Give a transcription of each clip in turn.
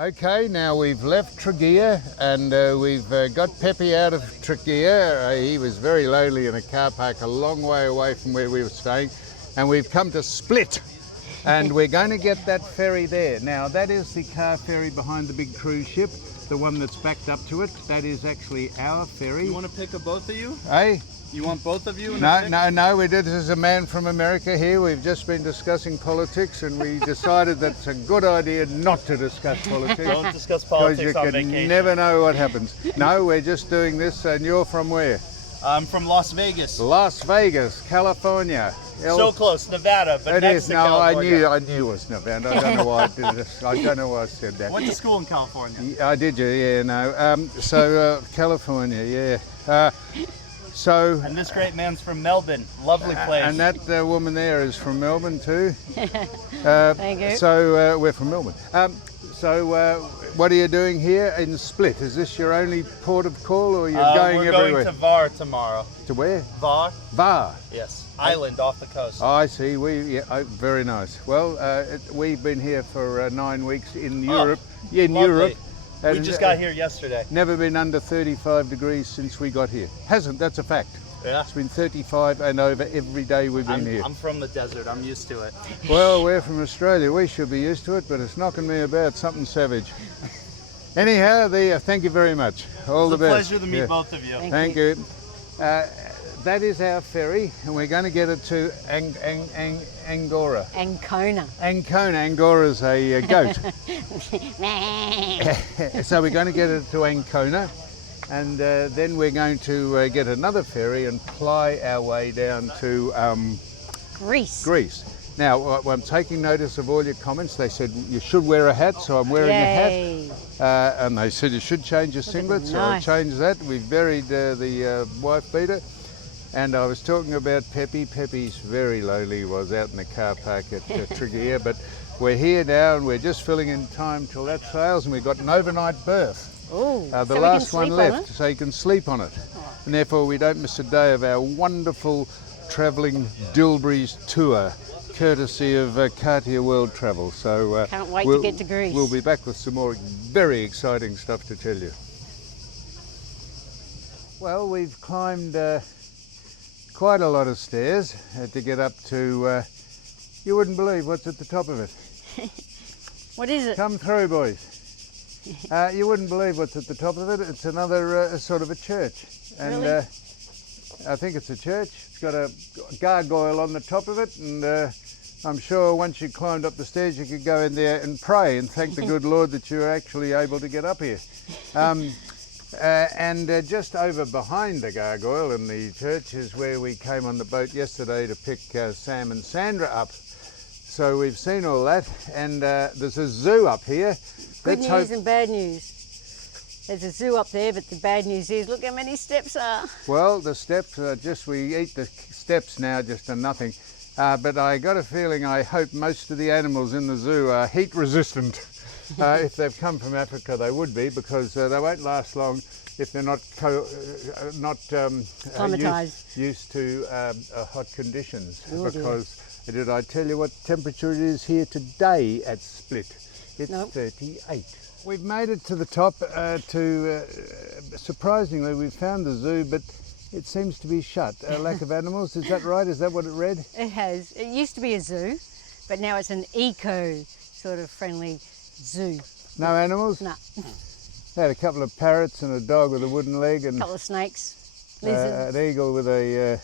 Okay, now we've left Tregear and we've got Pepe out of Tregear. He was very lonely in a car park a long way away from where we were staying, and we've come to Split, and we're going to get that ferry there. Now that is the car ferry behind the big cruise ship, the one that's backed up to it. That is actually our ferry. You want to pick a both of you? Hey? You want both of you? No, we did. This is a man from America here. We've just been discussing politics and we decided that's a good idea not to discuss politics. Don't discuss politics on vacation. Because you can never know what happens. No, we're just doing this, and you're from where? I'm from Las Vegas. Las Vegas, California. So close, Nevada, but it next is. to No, California. I knew it was Nevada. I don't know why I did this. I don't know why I said that. Went to school in California. I did, yeah, no. California, yeah. And this great man's from Melbourne. Lovely place. And that woman there is from Melbourne too. Thank you. So we're from Melbourne. What are you doing here in Split? Is this your only port of call, or you're going everywhere? We're going to Var tomorrow. To where? Var. Var. Yes. Island off the coast. Oh, I see. Very nice. Well, we've been here for 9 weeks in Europe. Yeah, in lovely. Europe. We just got here yesterday. Never been under 35 degrees since we got here. Hasn't, that's a fact. Yeah. It's been 35 and over every day we've been here. I'm from the desert, I'm used to it. Well, we're from Australia, we should be used to it, but it's knocking me about something savage. Anyhow, thank you very much. All the best. It's a pleasure to meet both of you. Thank you. That is our ferry, and we're going to get it to Angora. Ancona. Ancona. Angora's a goat. So we're going to get it to Ancona, and then we're going to get another ferry and ply our way down to Greece. Now, I'm taking notice of all your comments. They said you should wear a hat, so I'm wearing a hat. And they said you should change your singlet, so I changed that. We've buried the wife beater. And I was talking about Pepe. Pepe's very lonely. He was out in the car park at Tregear, but we're here now and we're just filling in time till that sails, and we've got an overnight berth. Oh, the last one left, so you can sleep on it. And therefore we don't miss a day of our wonderful travelling Dilbury's tour, courtesy of Cartier World Travel. So can't wait to get to Greece. We'll be back with some more very exciting stuff to tell you. Well, we've climbed quite a lot of stairs to get up to, you wouldn't believe what's at the top of it. What is it? Come through, boys. You wouldn't believe what's at the top of it. It's another sort of a church. And really? I think it's a church. It's got a gargoyle on the top of it, and I'm sure once you climbed up the stairs you could go in there and pray and thank the good Lord that you were actually able to get up here. Just over behind the gargoyle in the church is where we came on the boat yesterday to pick Sam and Sandra up. So we've seen all that, and there's a zoo up here. Good news and bad news. There's a zoo up there, but the bad news is, look how many steps are. Well, the steps are we eat the steps now just to nothing. But I got a feeling, I hope most of the animals in the zoo are heat resistant. If they've come from Africa, they would be, because they won't last long if they're not used to hot conditions. Because did I tell you what temperature it is here today at Split? It's 38. We've made it to the top. Surprisingly, we've found the zoo, but it seems to be shut. A lack of animals, is that right? Is that what it read? It has. It used to be a zoo, but now it's an eco sort of friendly zoo. No animals? No. They had a couple of parrots and a dog with a wooden leg, and a couple of snakes, lizards. An eagle with a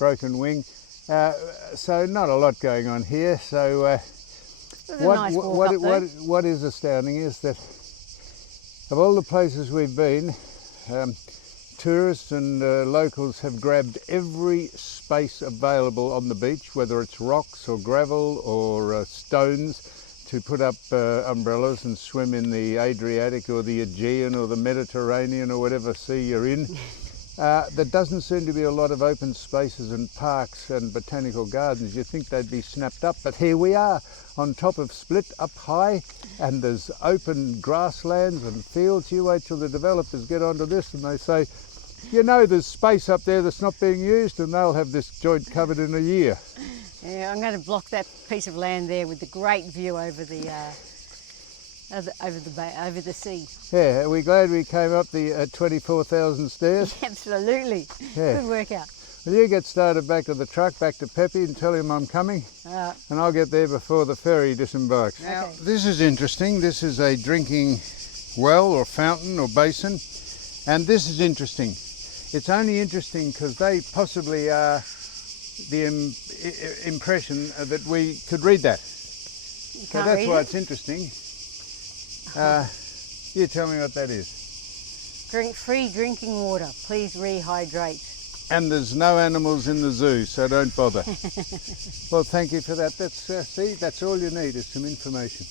broken wing. So not a lot going on here. So what is astounding is that of all the places we've been, tourists and locals have grabbed every space available on the beach, whether it's rocks or gravel or stones, to put up umbrellas and swim in the Adriatic or the Aegean or the Mediterranean or whatever sea you're in. There doesn't seem to be a lot of open spaces and parks and botanical gardens. You'd think they'd be snapped up, but here we are on top of Split, up high, and there's open grasslands and fields. You wait till the developers get onto this and they say, you know, there's space up there that's not being used, and they'll have this joint covered in a year. Yeah, I'm going to block that piece of land there with the great view over the over the sea. Yeah, are we glad we came up the 24,000 stairs? Absolutely. Yeah. Good workout. Well, you get started back to the truck, back to Peppy, and tell him I'm coming, and I'll get there before the ferry disembarks. Now, this is interesting. This is a drinking well or fountain or basin, and this is interesting. It's only interesting because they possibly are the impression that we could read that. So that's why it's interesting. You tell me what that is. Free drinking water. Please rehydrate. And there's no animals in the zoo, so don't bother. Well, thank you for that. That's see, that's all you need is some information.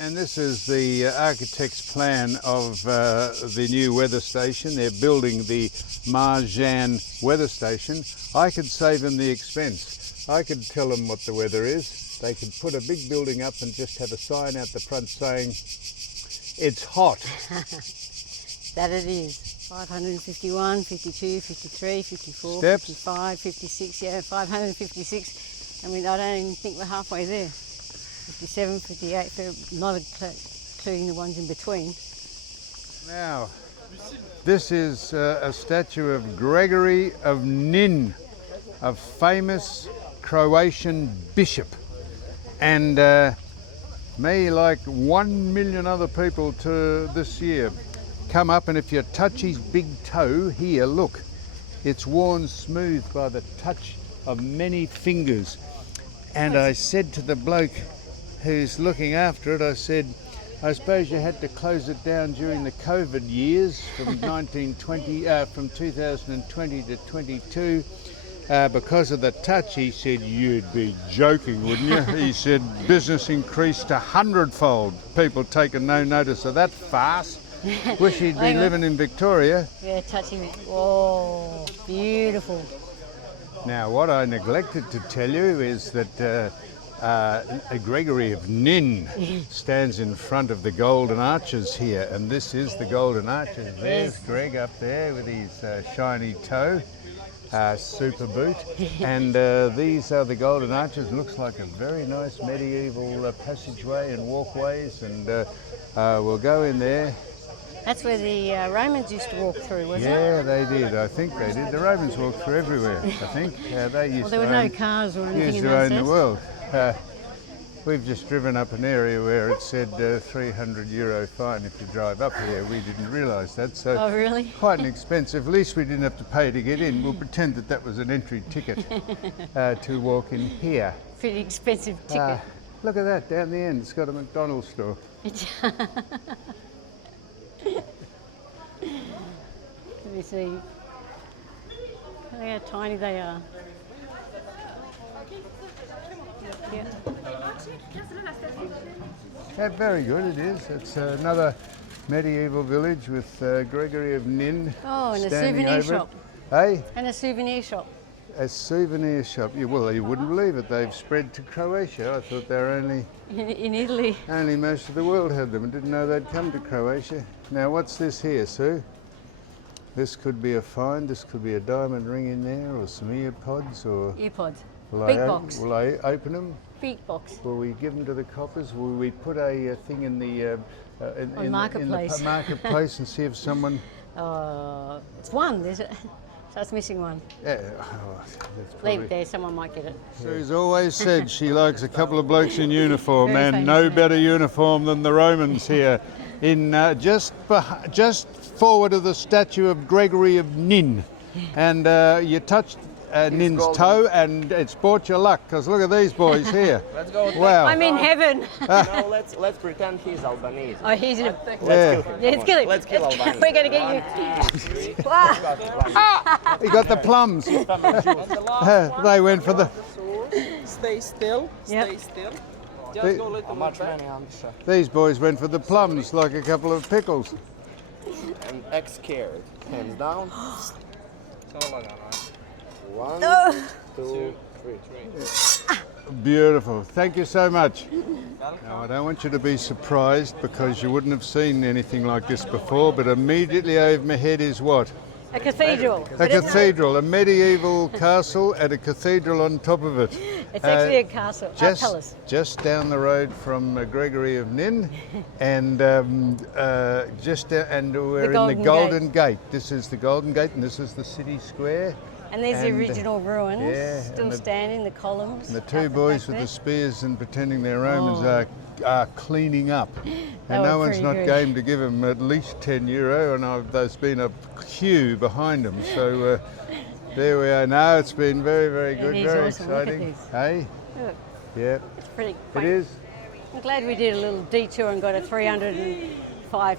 And this is the architect's plan of the new weather station. They're building the Marjan weather station. I could save them the expense. I could tell them what the weather is. They could put a big building up and just have a sign out the front saying, it's hot. That it is. 551, 52, 53, 54, Steps. 55, 56, yeah, 556. I mean, I don't even think we're halfway there. 57, 58, not including the ones in between. Now, this is a statue of Gregory of Nin, a famous Croatian bishop. And me, like 1 million other people this year, come up, and if you touch his big toe here, look, it's worn smooth by the touch of many fingers. And I said to the bloke who's looking after it, I said, I suppose you had to close it down during the COVID years from 2020 to 22 because of the touch. He said, you'd be joking, wouldn't you? He said, business increased 100-fold. People taking no notice of that farce. Wish he'd be living in Victoria. Yeah, touching it. Oh, beautiful. Now, what I neglected to tell you is that Gregory of Nin stands in front of the Golden Arches here, and this is the Golden Arches. There's Greg up there with his shiny toe, super boot, and these are the Golden Arches. Looks like a very nice medieval passageway and walkways, and we'll go in there. That's where the Romans used to walk through, wasn't it? Yeah, they did. I think they did. The Romans walked through everywhere, I think. They used Well, there were no cars or anything in to those own the days. world. We've just driven up an area where it said €300 fine if you drive up here. We didn't realise that, so Oh, really? quite an expensive. At least we didn't have to pay to get in. We'll pretend that that was an entry ticket to walk in here. Pretty expensive ticket. Look at that down the end. It's got a McDonald's store. Let me see. Look how tiny they are. Yeah. Yeah, very good it is. It's another medieval village with Gregory of Nin Oh, and a standing souvenir over shop. it. Hey? And a souvenir shop. A souvenir shop. Yeah, well, you wouldn't believe it. They've spread to Croatia. I thought they were only In Italy. most of the world had them. I didn't know they'd come to Croatia. Now, what's this here, Sue? This could be a find. This could be a diamond ring in there, or some ear pods, or Earpods. will Big box. Will I open them? Big box. Will we give them to the coppers? Will we put a thing in the Marketplace. in the marketplace and see if someone? It's one, is it? So it's missing one. Yeah, that's probably. Leave it there, someone might get it. Sue's always said she likes a couple of blokes in uniform, Very and famous no man. better uniform than the Romans here. In just forward of the statue of Gregory of Nin, and you touched Nin's toe, and it's brought you luck. Because look at these boys here. Let's go. Wow. I'm in heaven. No, let's pretend he's Albanese. Oh, he's in a... Yeah. Let's kill him. Let's kill Albania. We're going to get you. Wow. He got the plums. They went for the. Stay still. Yep. Stay still. They- Just go a little bit back These boys went for the plums like a couple of pickles. and act scared. Hands down. 1, 2, 3. Beautiful. Thank you so much. Now, I don't want you to be surprised because you wouldn't have seen anything like this before, but immediately over my head is what? A cathedral. A But it's- cathedral, a medieval castle and a cathedral on top of it. It's actually a castle, a palace. Just down the road from Gregory of Nin, and and we're in the Golden Golden Gate. This is the Golden Gate, and this is the city square. And there's the and, original ruins, yeah, still and the- standing, the columns. And the out two the boys back with there. the spears and pretending they're Romans Oh. are cleaning up. And were no one's pretty not good. game to give them at least €10, and there's been a queue behind them. So there we are now. It's been very, very good, is very awesome. Look at exciting. this. Hey? Look, Yeah, it's pretty it quaint. is. I'm glad we did a little detour and got a $305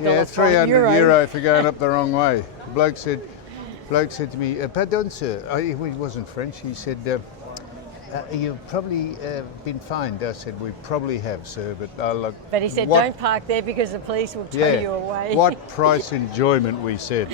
Yeah, €300 for going up the wrong way. The bloke said to me, "Pardon, sir." He wasn't French. He said, "You've probably been fined." I said, "We probably have, sir, but look." But he said, what- don't park there because the police will tow Yeah. you away. What price enjoyment, we said.